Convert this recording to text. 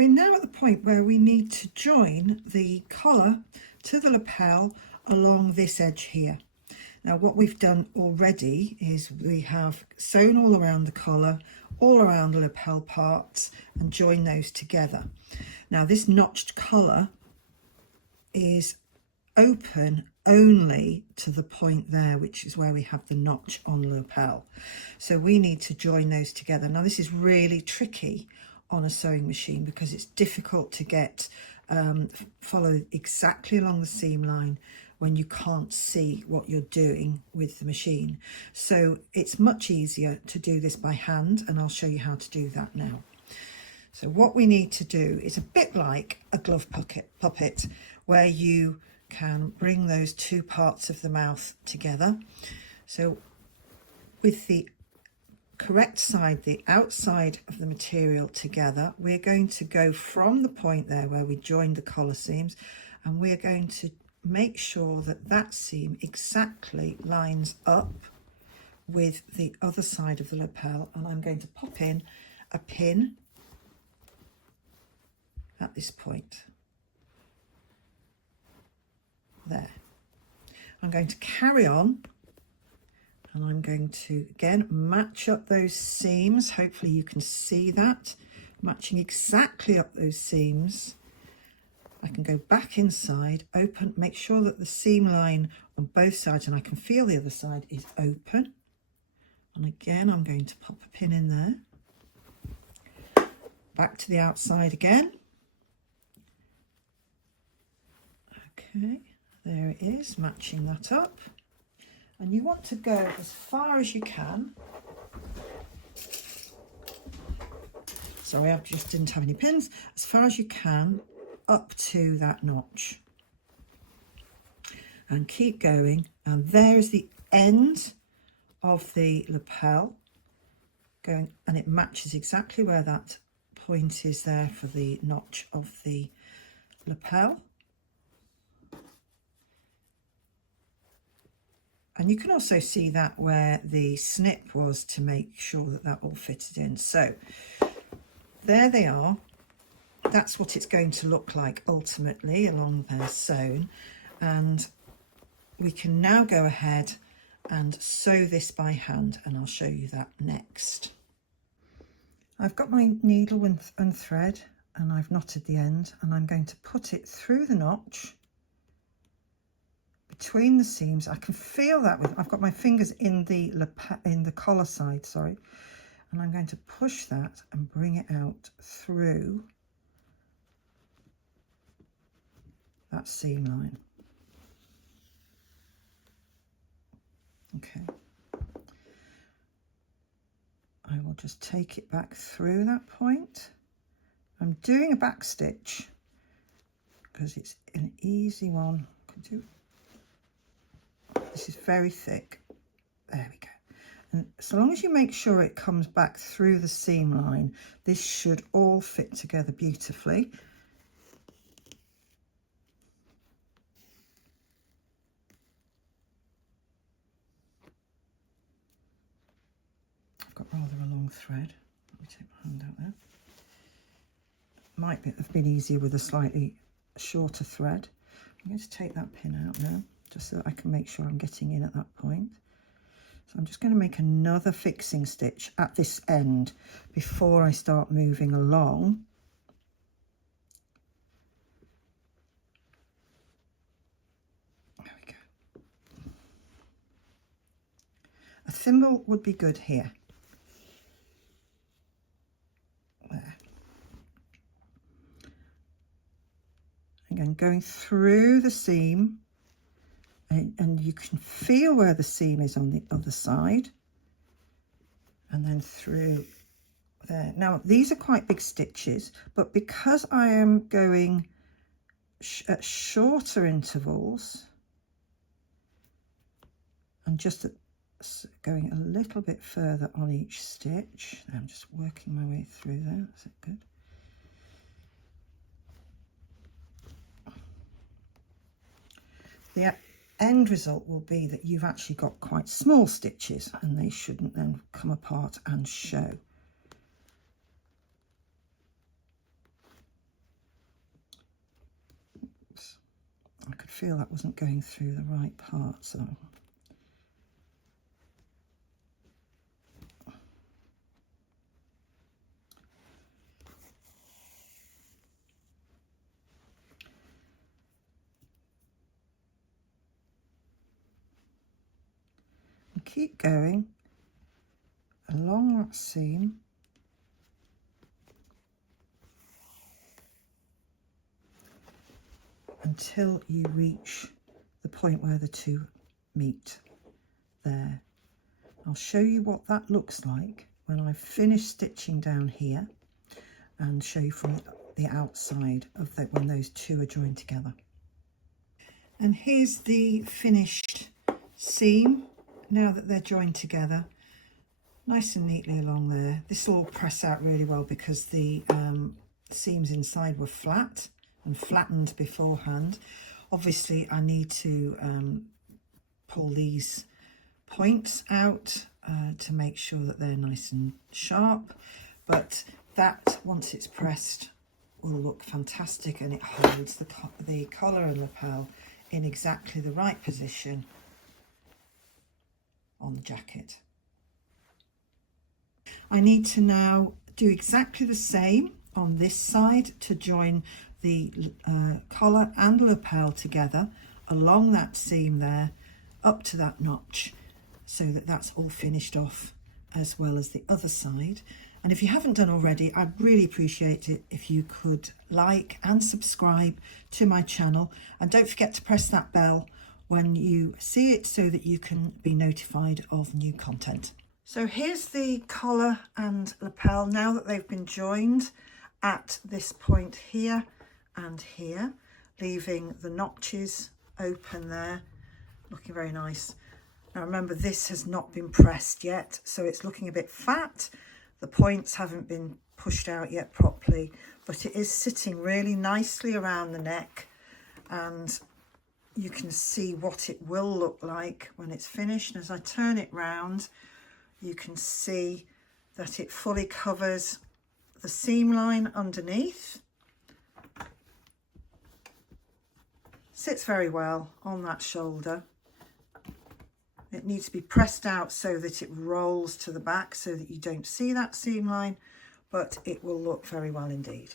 We're now at the point where we need to join the collar to the lapel along this edge here. Now what we've done already is we have sewn all around the collar, all around the lapel parts, and joined those together. Now this notched collar is open only to the point there, which is where we have the notch on the lapel. So we need to join those together. Now this is really tricky on a sewing machine because it's difficult to get follow exactly along the seam line when you can't see what you're doing with the machine. So it's much easier to do this by hand, and I'll show you how to do that now. So what we need to do is a bit like a glove puppet where you can bring those two parts of the mouth together. So with the correct side, the outside of the material together, we're going to go from the point there where we joined the collar seams, and we're going to make sure that that seam exactly lines up with the other side of the lapel, and I'm going to pop in a pin at this point there. I'm going to carry on, and I'm going to again match up those seams. Hopefully you can see that, matching exactly up those seams. I can go back inside, open, make sure that the seam line on both sides, and I can feel the other side, is open. And again, I'm going to pop a pin in there. Back to the outside again. Okay, there it is, matching that up. And you want to go as far as you can. Sorry, I just didn't have any pins. As far as you can up to that notch. And keep going. And there's the end of the lapel going, and it matches exactly where that point is there for the notch of the lapel. And you can also see that where the snip was to make sure that that all fitted in. So there they are. That's what it's going to look like ultimately along there sewn. And we can now go ahead and sew this by hand, and I'll show you that next. I've got my needle and thread, and I've knotted the end, and I'm going to put it through the notch between the seams. I can feel that I've got my fingers in the collar side, sorry, and I'm going to push that and bring it out through that seam line. Okay, I will just take it back through that point. I'm doing a back stitch because it's an easy one. This is very thick. There we go. And so long as you make sure it comes back through the seam line, this should all fit together beautifully. I've got rather a long thread. Let me take my hand out there. Might have been easier with a slightly shorter thread. I'm going to take that pin out now, just so that I can make sure I'm getting in at that point. So I'm just going to make another fixing stitch at this end before I start moving along. There we go. A thimble would be good here. There. Again, going through the seam, and you can feel where the seam is on the other side, and then through there. Now these are quite big stitches, but because I am going at shorter intervals and just going a little bit further on each stitch, I'm just working my way through there. Is it good? The end result will be that you've actually got quite small stitches, and they shouldn't then come apart and show. feel that wasn't going through the right part, so and keep going along that seam until you reach the point where the two meet there. I'll show you what that looks like when I've finished stitching down here and show you from the outside of when those two are joined together. And here's the finished seam now that they're joined together, nice and neatly along there. This will all press out really well because the seams inside were flat and flattened beforehand. Obviously I need to pull these points out to make sure that they're nice and sharp, but that once it's pressed will look fantastic, and it holds the collar and lapel in exactly the right position on the jacket. I need to now do exactly the same on this side to join the collar and lapel together along that seam there up to that notch, so that that's all finished off as well as the other side. And if you haven't done already, I'd really appreciate it if you could like and subscribe to my channel, and don't forget to press that bell when you see it so that you can be notified of new content. So here's the collar and lapel now that they've been joined at this point here and here, leaving the notches open there, looking very nice. Now remember, this has not been pressed yet, so it's looking a bit fat. The points haven't been pushed out yet properly, but it is sitting really nicely around the neck, and you can see what it will look like when it's finished. And as I turn it round, you can see that it fully covers the seam line underneath. Sits very well on that shoulder. It needs to be pressed out so that it rolls to the back so that you don't see that seam line, but it will look very well indeed.